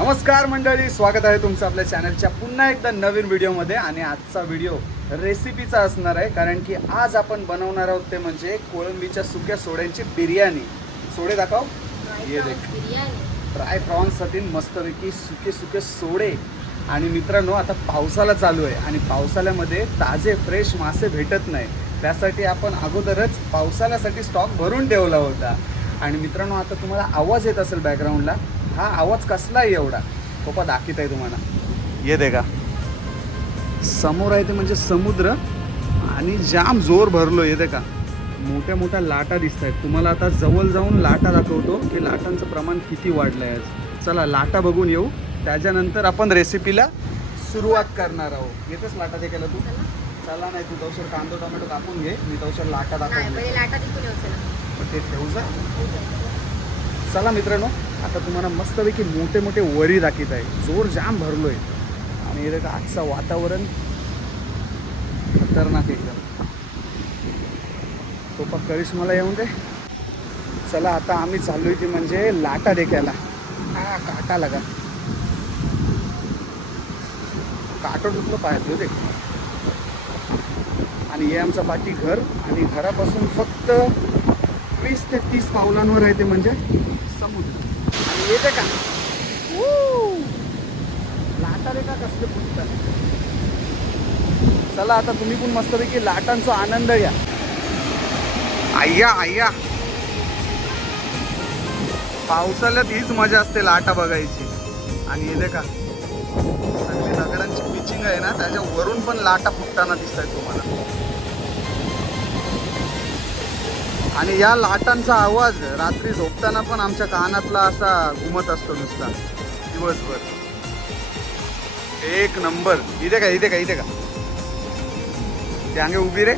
नमस्कार मंडळी, स्वागत आहे तुमचं आपल्या चॅनलच्या पुन्हा एकदा नवीन व्हिडिओमध्ये. आणि आजचा व्हिडिओ रेसिपीचा असणार आहे, कारण की आज आपण बनवणार आहोत ते म्हणजे कोळंबीच्या सुक्या सोड्यांची बिर्याणी. सोडे दाखव. ये देख, फ्राय प्रॉन्ससाठी मस्तपैकी सुके सुके सोडे. आणि मित्रांनो, आता पावसाळा चालू आहे आणि पावसाळ्यामध्ये ताजे फ्रेश मासे भेटत नाही. त्यासाठी आपण अगोदरच पावसाळ्यासाठी स्टॉक भरून ठेवला होता. आणि मित्रांनो, आता तुम्हाला आवाज येत असेल बॅकग्राऊंडला. हा आवाज कसला आहे एवढा? पप्पा दाखवत आहे तुम्हाला. ये देगा, समोर आहे ते म्हणजे समुद्र आणि जाम जोर भरलो. येते का, मोठ्या मोठ्या लाटा दिसत आहेत तुम्हाला. आता जवळ जाऊन लाटा दाखवतो की लाटांचं प्रमाण किती वाढलं आहे आज. चला लाटा बघून येऊ, त्याच्यानंतर आपण रेसिपीला सुरुवात करणार आहोत. येतेच लाटा ते केलं तू? चला नाही, तू तवसर कांदा टोमॅटो कापून घे, मी तवसर लाटा दाखवतो. ते ठेवू जा. चला मित्रांनो, आता तुम्हाला मस्तपैकी मोठे मोठे वरी दाखवत आहे. जोर जाम भरलो आहे आणि इथे आजचं वातावरण खतरनाक एकदम. तो करिश्माला येऊन दे. चला आता आम्ही चालू आहे ती म्हणजे लाटा देखायला. काटा लागा, काटो तुटलं पाहतो ते. आणि हे आमचं पाठी घर आणि घरापासून फक्त 20 ते 30 पावलांवर आहे ते म्हणजे समुद्र. आणि येते का लाटा रे का कसले फुटतात. चला आता तुम्ही पण मस्तपैकी लाटांचा आनंद घ्या. आय्या आय्या, पावसाळ्यात हीच मजा असते लाटा बघायची. आणि येते का, सगळी दगडांची पिचिंग आहे ना, त्याच्यावरून पण लाटा फुटताना दिसत आहेत तुम्हाला. आणि या लाटांचा आवाज रात्री झोपताना पण आमच्या कानातला असा घुमत असतो नुसता दिवसभर. एक नंबर. इथे का इथे का इथे का त्यागे उभी रे.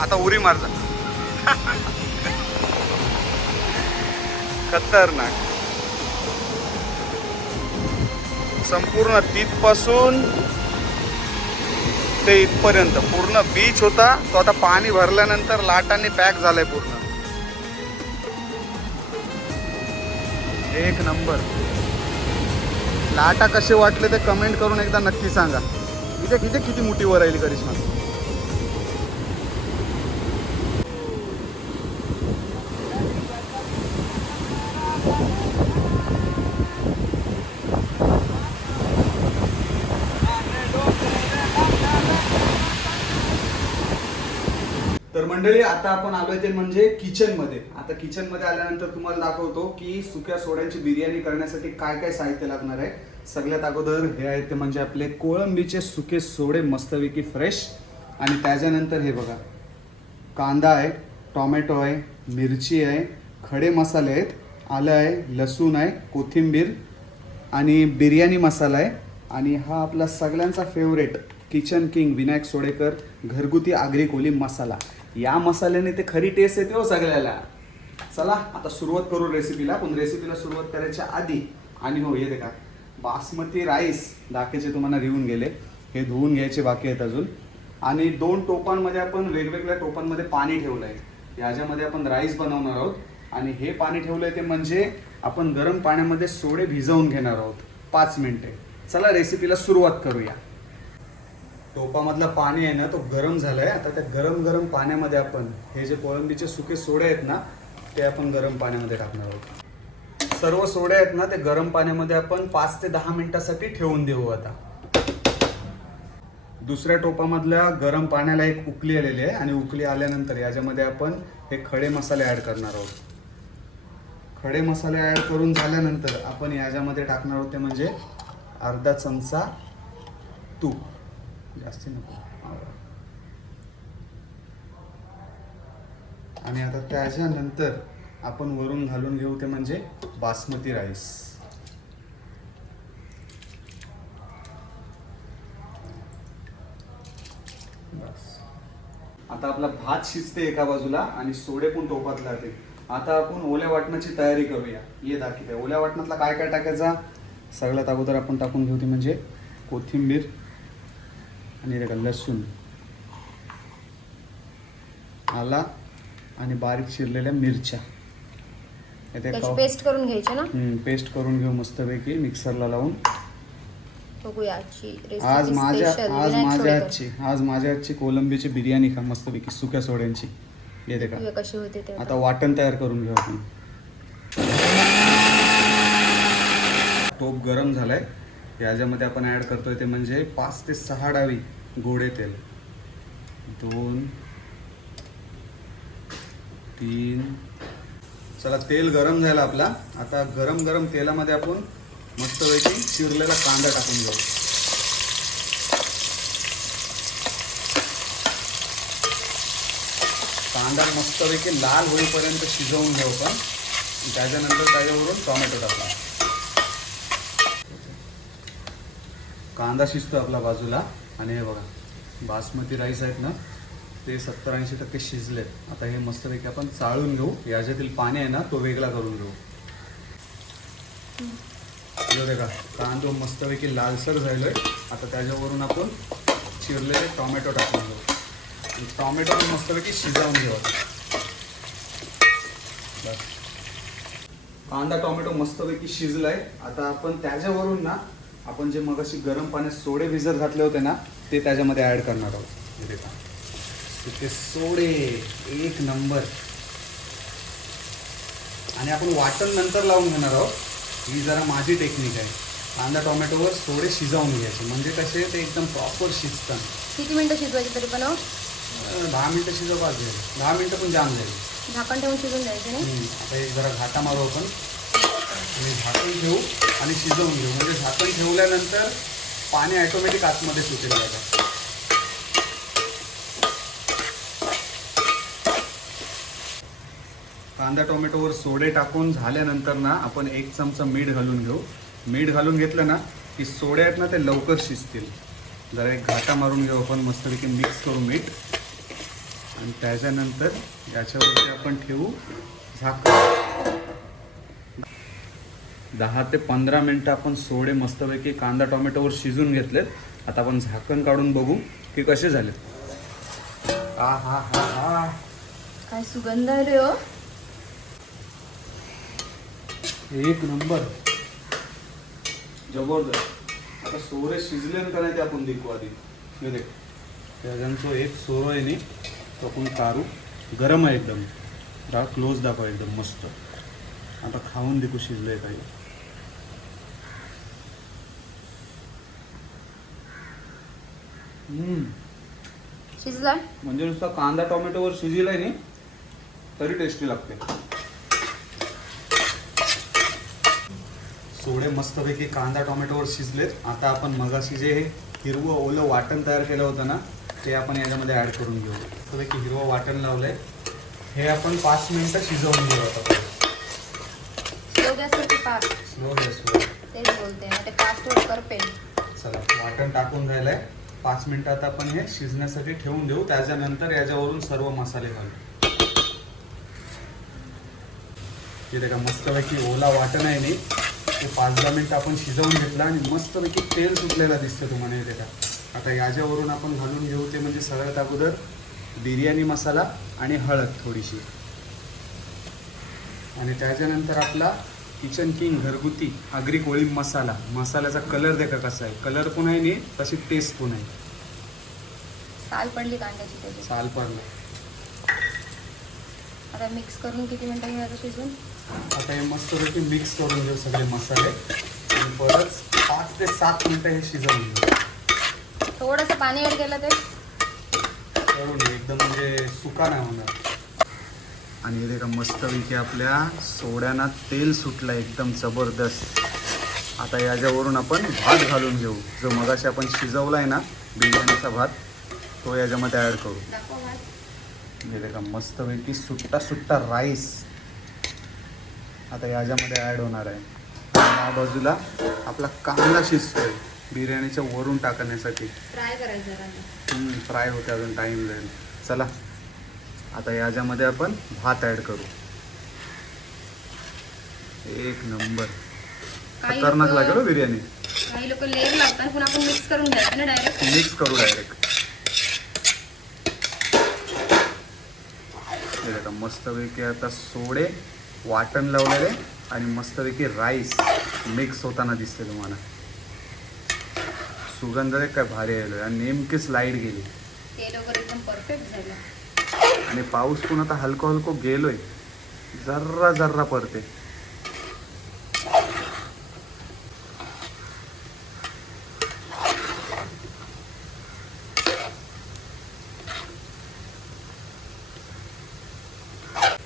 आता उरी मारता. खतरनाक. संपूर्ण तिथपासून ते इथपर्यंत पूर्ण बीच होता तो. आता पाणी भरल्यानंतर लाटांनी पॅक झालाय पूर्ण. एक नंबर. लाटा कसे वाटले ते कमेंट करून एकदा नक्की सांगा. इथे किती किती मोठी वर राहिली करिश्मा. तर मंडळी, आता आपण आलोय ते म्हणजे किचनमध्ये. आता किचनमध्ये आल्यानंतर तुम्हाला दाखवतो की सुक्या सोड्यांची बिर्याणी करण्यासाठी काय काय साहित्य लागणार आहे. सगळ्यात अगोदर हे आहेत ते म्हणजे आपले कोळंबीचे सुके सोडे मस्तपैकी फ्रेश. आणि त्याच्यानंतर हे बघा, कांदा आहे, टोमॅटो आहे, मिरची आहे, खडे मसाले आहेत, आलं आहे, लसूण आहे, कोथिंबीर आणि बिर्याणी मसाला आहे. आणि हा आपला सगळ्यांचा फेवरेट किचन किंग विनायक सोडेकर घरगुती आगरी कोली मसाला. या मसाल्याने ते खरी टेस्ट येते हो सगळ्याला. चला आता सुरुवात करू रेसिपीला. पण रेसिपीला सुरुवात करायच्या आधी, आणि हो येते का, बासमती राईस दाखेचे तुम्हाला घेऊन गेले, हे धुवून घ्यायचे बाकी आहेत अजून. आणि 2 टोपांमध्ये आपण वेगवेगळ्या टोपांमध्ये पाणी ठेवलं आहे. याच्यामध्ये आपण राईस बनवणार आहोत. आणि हे पाणी ठेवलं आहे ते म्हणजे आपण गरम पाण्यामध्ये सोडे भिजवून घेणार आहोत 5 मिनिटे. चला रेसिपीला सुरुवात करूया. टोपामधलं पाणी आहे ना, तो गरम झाला आहे. आता त्या गरम गरम पाण्यामध्ये आपण हे जे कोळंबीचे सुके सोडे आहेत ना, ते आपण गरम पाण्यामध्ये टाकणार आहोत. सर्व सोडे आहेत ना, ते गरम पाण्यामध्ये आपण 5 ते 10 मिनिटासाठी ठेवून देऊ. आता दुसऱ्या टोपामधल्या गरम पाण्याला एक उकळी आलेली आहे. आणि उकळी आल्यानंतर याच्यामध्ये आपण हे खडे मसाले ॲड करणार आहोत. खडे मसाले ॲड करून झाल्यानंतर आपण याच्यामध्ये टाकणार आहोत ते म्हणजे अर्धा चमचा तूप. जास्ती नको. आणि आता त्याच्यानंतर आपण वरून घालून घेऊ ते म्हणजे बासमती राईस. आता आपला भात शिजते एका बाजूला आणि सोडे पण टोपात लागते. आता आपण ओल्या वाटणाची तयारी करूया. ये दाखवते ओल्या वाटणातला काय काय टाकायचा. सगळ्यात अगोदर आपण टाकून घेऊ ती म्हणजे कोथिंबीर आणि रे का लसूण, आला आणि बारीक चिरलेल्या मिरच्या. त्याची पेस्ट करून घ्यायची ना. पेस्ट करून घेऊ मस्तपैकी मिक्सरला लावून. बघूया आजची आज रेसिपी माझ्या हातची कोलंबीची बिर्याणी खा मस्तपैकी सुक्या सोड्यांची. येते का कशी होते ते आता वाटण तयार करून घेऊ आपण. टोप गरम झालाय. याच्यामध्ये आपण ऍड करतोय ते म्हणजे 5 ते 6 डावी गोडे तेल. 2 3. चला तेल गरम झालं आपला. आता गरम गरम तेलामध्ये आपण मस्तपैकी चिरलेला कांदा टाकून घेऊ. कांदा मस्तपैकी लाल होईपर्यंत शिजवून घेऊ आपण. त्याच्यानंतर त्याच्यावरून टोमॅटो टाकू. कांदा शिजतो आपला बाजूला. आणि हे बघा बासमती राईस आहेत ना ते 70-80% शिजलेत. आता हे मस्तपैकी आपण चाळून घेऊ. याच्यातील पाणी आहे ना तो वेगळा करून घेऊ. का कांदा मस्तपैकी लालसर झालोय. आता त्याच्यावरून आपण चिरलेले टोमॅटो टाकून घेऊ. टोमॅटो मस्तपैकी शिजवून घेऊ. बस कांदा टोमॅटो मस्तपैकी शिजलाय. आता आपण त्याच्यावरून ना आपण जे मगाशी गरम पाण्यात सोडे भिजत घातले होते ना ते त्याच्यामध्ये ऍड करणार आहोत. ते सोडे एक नंबर. आणि आपण वाटण नंतर लावून घेणार आहोत. ही जरा माझी टेक्निक आहे. कांदा टोमॅटोवर सोडे शिजवून घ्यायचे म्हणजे कसे ते एकदम प्रॉपर शिजतात. किती मिनिटं शिजवायची तरी पण 10 मिनिटं शिजवा. 10 मिनिटं पण जाम जाईल. झाकण ठेवून शिजवून द्यायचं नाही. आता एक जरा घाटा मारू आपण आणि झाकण ठेवू आणि शिजवून घेऊ. म्हणजे झाकण ठेवल्यानंतर पाणी ऑटोमॅटिक आतमध्ये सुटेल जातं. कांदा टोमॅटोवर सोडे टाकून झाल्यानंतर ना आपण 1 चमचा मीठ घालून घेऊ. मीठ घालून घेतलं ना की सोडे आहेत ना ते लवकर शिजतील. जरा एक घाटा मारून घेऊ आपण मस्तपैकी मिक्स करू मीठ. आणि त्याच्यानंतर याच्यावरती आपण ठेवू झाकण. 10 ते 15 मिनटं आपण सोडे मस्तपैकी कांदा टोमॅटोवर शिजून घेतलेत. आता आपण झाकण काढून बघू की कसे झाले. हा हा हा हा काय सुगंध आहे रे. एक नंबर जबरदस्त. आता सोरे शिजले का नाही ते आपण देखू आधी. हे देख त्याच्यानंतर एक सोरो आहे नाही तो आपण काढू. गरम आहे एकदम. क्लोज दाखवा एकदम मस्त. आता खाऊन देखू शिजलंय काही. शिजला म्हणजे नुसता कांदा टोमॅटोवर शिजलाय नाही तरी टेस्टी लागते. सोडे मस्तपैकी कांदा टोमॅटोवर शिजलेत. आता आपण मगाशी जे हिरवं ओलं वाटण तयार केलं होतं ना ते आपण याच्यामध्ये ऍड करून घेऊ. मस्तपैकी हिरवं वाटण लावलंय. हे आपण 5 मिनिटं शिजवून घेऊ. आता स्लो गॅसवरती फास्ट. स्लो गॅसवर तेच बोलते ना ते फास्टवर कर पेन. चला वाटण टाकून झालंय. 5 मिनिटात आपण हे शिजण्यासाठी ठेवून देऊ. त्याच्यानंतर याच्यावरून सर्व मसाले घालू. इथे का मस्तपैकी ओला वाटण आहे नाही ते 5-10 मिनिटं आपण शिजवून घेतला आणि मस्तपैकी तेल सुटलेला दिसतं तुम्हाला इथे का. आता याच्यावरून आपण घालून घेऊ ते म्हणजे सगळ्यात अगोदर बिर्याणी मसाला आणि हळद थोडीशी. आणि त्याच्यानंतर आपला किचन किंग घरगुती आगरी कोळी मसाला. मसाल्याचा कलर देखा कसा आहे. कलर पण आहे नाही तशी टेस्ट पण आहे. साल पडली कांद्याची त्याची. साल पडलं. आता मिक्स करून किती मिनिटं घ्यायचं शिजून. आता हे मस्तपैकी मिक्स करून घेऊ सगळे मसाले आणि परत 5 ते 7 मिनिटं हे शिजवून घेऊ. थोडंसं पाणी ऍड केलं ते करून एकदम म्हणजे सुका नाही होणार. आणि इथे का मस्तपैकी आपल्या सोड्यांना तेल सुटलं एकदम जबरदस्त. आता याच्यावरून आपण भात घालून घेऊ. जो मगाशी आपण शिजवला आहे ना बिर्याणीचा भात तो याच्यामध्ये ॲड करू. इथे का मस्तपैकी सुट्टा सुट्टा राईस आता याच्यामध्ये ॲड होणार आहे. आणि या बाजूला आपला कांदा शिजतोय बिर्याणीच्या वरून टाकण्यासाठी. फ्राय करायचं. फ्राय होते अजून टाईम जाईल. चला आता याच्यामध्ये आपण भात ऍड करू. एक नंबर काही खतरनाक लोकं- लागेल हो बिर्याणी. काही लोक लेअर लावतात पण आपण मिक्स करून घ्यायचं ना डायरेक्ट. मिक्स करू डायरेक्ट. आता मस्तपैकी आता सोडे वाटण लावलेले आणि मस्तपैकी राईस मिक्स होताना दिसते तुम्हाला. सुगंध आहे काय भारी आलोय आणि नेमकीच लाईट गेली तेल वगैरे एकदम परफेक्ट झालं. आणि पाऊस पण आता हलको हलको गेलोय. जर्रा जर्रा पडते.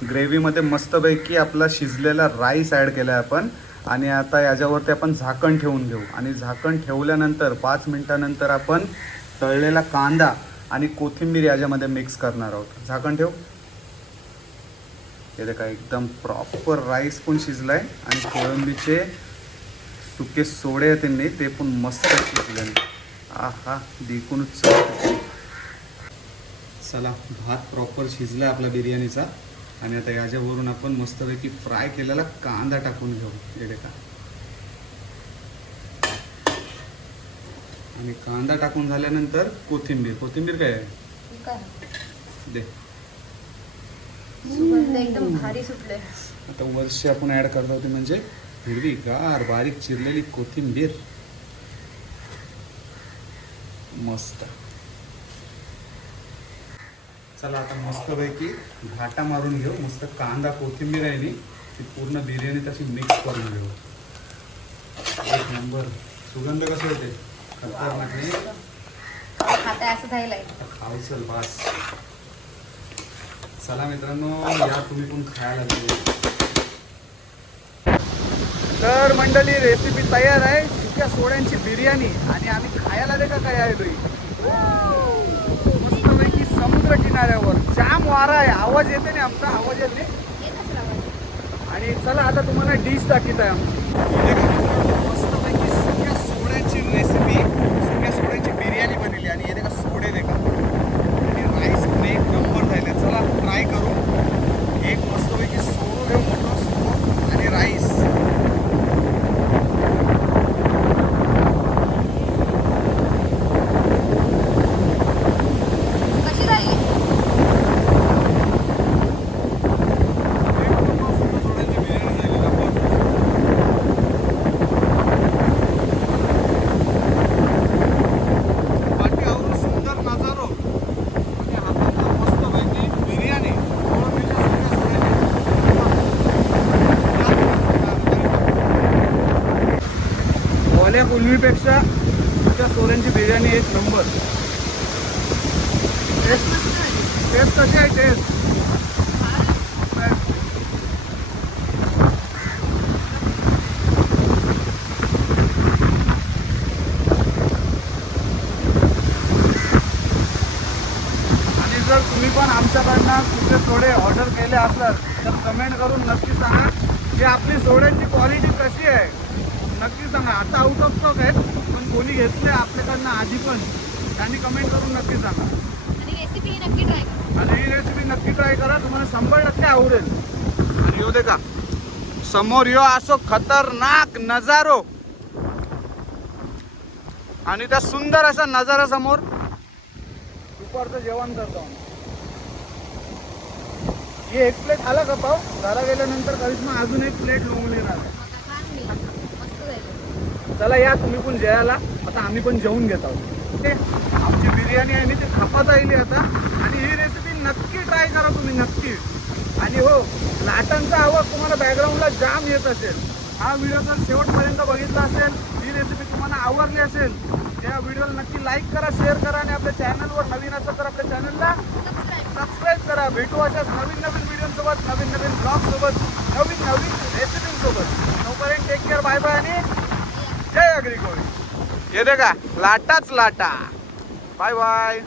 ग्रेव्हीमध्ये मस्तपैकी आपला शिजलेला राईस ॲड केला आहे आपण. आणि आता याच्यावरती आपण झाकण ठेवून घेऊ आणि झाकण ठेवल्यानंतर 5 मिनिटानंतर आपण तळलेला कांदा आणि कोथिंबीर याच्यामध्ये मिक्स करणार आहोत. झाकण ठेव. हे देखा एकदम प्रॉपर राईस पण शिजलाय आणि कोळंबीचे सुके सोडे आहेत त्यांनी ते पण मस्त शिजले. आहा देखूनच. चला भात प्रॉपर शिजलाय आपला बिर्याणीचा आणि आता याच्यावरून आपण मस्तपैकी फ्राय केलेला कांदा टाकून घेऊ. हे देखा आणि कांदा टाकून झाल्यानंतर कोथिंबीर. कोथिंबीर काय आहे काय दे. सुगंध एकदम भारी सुटले. आता वर्षी आपण ऍड करतो ते म्हणजे हिरवीगार बारीक चिरलेली कोथिंबीर. मस्त. चला आता मस्तपैकी घाटा मारून घेऊ. मस्त कांदा कोथिंबीर आहे नी ती पूर्ण बिर्याणी तशी मिक्स करून घेऊ. एक नंबर. सुगंध कसं होते खतरनाक नाही. खाते असं झालंय. खाऊ चल बास. चला मित्रांनो या तुम्ही पण खायला लागले. तर मंडळी रेसिपी तयार आहे. सुक्या सोड्यांची बिर्याणी आणि आम्ही खायला दे का काय आहे. मस्तपैकी समुद्र किनाऱ्यावर जाम वारा आहे. आवाज येते ना आमचा. आवाज येते आणि चला आता तुम्हाला डिश दाखवत आहे आमची. मस्तपैकी सुक्या सोड्यांची रेसिपी. सुक्या सोड्यांची बिर्याणी बनवली आणि येते का सोडे दे का आणि राईस पण एक नंबर झाले. चला ट्राय करू. एक मस्तपैकी सोडू देऊ मोठं सोडू आणि राईस. कशी झाली? कुलवीपेक्षा तुमच्या सोऱ्यांची बिर्याणी एक नंबर. टेस्ट कशी आहे टेस्ट? आणि जर तुम्ही पण आमच्याकडनं सुके सोडे ऑर्डर केले असाल तर कमेंट करून नक्की सांगा की आपली सोड्यांची क्वालिटी कशी आहे. नक्की सांगा. आता आउट ऑफ स्टॉक आहेत पण कोणी घेतले आपल्याकडनं आधी पण त्यांनी कमेंट करून नक्की सांगा. आणि रेसिपी नक्की ट्राय करा. आणि ही रेसिपी नक्की ट्राय करा. तुम्हाला 100% आवडेल. आणि येऊ दे का समोर यो असो खतरनाक नजारो आणि त्या सुंदर असा नजारा समोर. दुपारचं जेवण करतो. हे एक प्लेट आला का पाव. घरा गेल्यानंतर करिश्मा अजून एक प्लेट लोंगून येणार आहे. चला या तुम्ही पण जेवायला. आता आम्ही पण जेवून घेत आहोत. आमची बिर्याणी आहे ती खापात आली आता. आणि ही रेसिपी नक्की ट्राय करा तुम्ही नक्की. आणि हो लाटांचा आवाज तुम्हाला बॅकग्राऊंडला जाम येत असेल. हा व्हिडिओ जर शेवटपर्यंत बघितला असेल ही रेसिपी तुम्हाला आवडली असेल त्या व्हिडिओला नक्की लाईक करा शेअर करा आणि आपल्या चॅनलवर नवीन असेल तर आपल्या चॅनलला सबस्क्राईब करा. भेटू अशाच नवीन नवीन व्हिडिओसोबत नवीन नवीन ब्लॉगसोबत नवीन नवीन रेसिपींसोबत. तोपर्यंत टेक केअर. बाय बाय आणि जय अग्रिकोळी. येते का लाटाच लाटा. Bye bye.